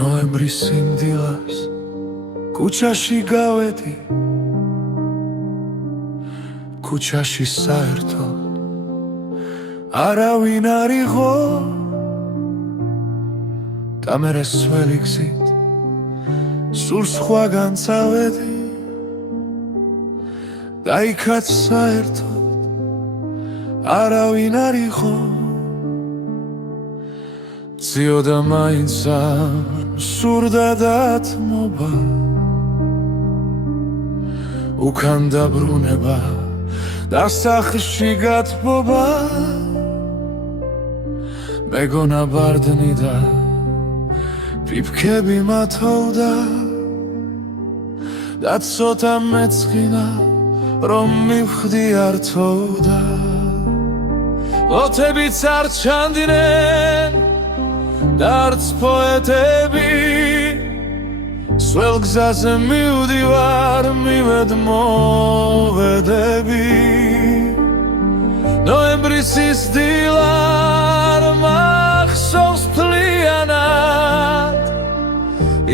ნოემბრის სიმდილას ქუჩაში გავედი, ქუჩაში საერთოდ არავინ არ იყო და მე სველი გზით სულ სხვაგან წავედი და იქაც საერთოდ არავინ არ იყო ძიოდა მაინც სურდა დათმობა უკან დაბრუნება და სახლში გათბობა მეგონა ბარდნი და ფიფქები მათოვდა და ცოტა მეწყინა რომ მივხვდი არ თოვდა ოტებიც არ ჩანდნენ და არც პოეტები სველ გზაზე მივდივარ მივედმოვედები ნოემბრის ის დილა არ მახსოვს მთლიანად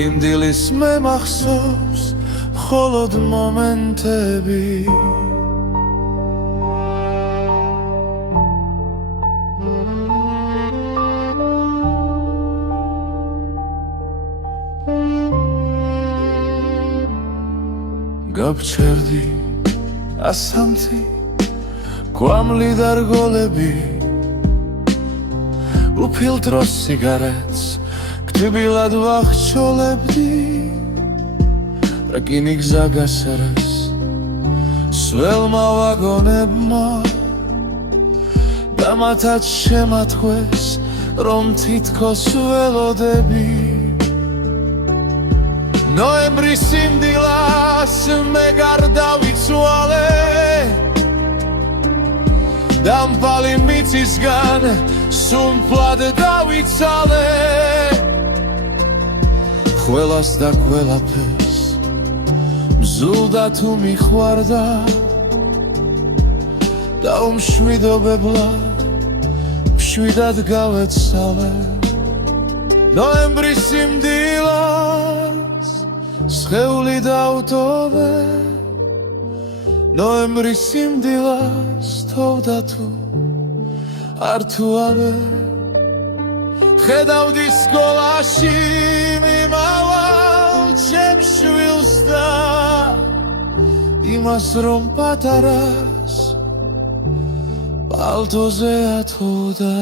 იმ დილის მე მახსოვს მხოლოდ მომენტები გავჩერდი ასამთი გვამლი დარგოლები უფილტრო სიგარეტს გთბილად ვახშოლებდი რკინიგზა გასერეს სველმა ვაგონებმა და მათაც შემათხვეს რომ თითქოს ველოდები ნოემბრის სიმდილას მე გარდავიცვალე დამპალი მიწისგან სუმფლად დავიცალე ყველას და ყველაფერს მზულდა თუ მიხვარდა და უმშვიდობებლად მშვიდად გავეცალე ნოემბრის სიმდილას სხეული დავტოვე ნოემბრის სიმდილას თოვდა თუ არ თუ არე ხედავდი სკოლაში მიმავალ ჩემ შვილს და იმას რომ პატარას პალტოზე ათოვდა